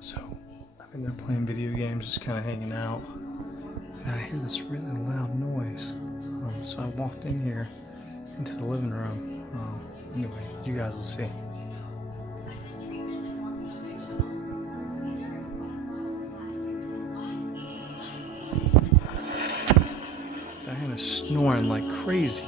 So I've been there playing video games, just kind of hanging out, and I hear this really loud noise. So I walked in here into the living room. Anyway, you guys will see. Diana's snoring like crazy.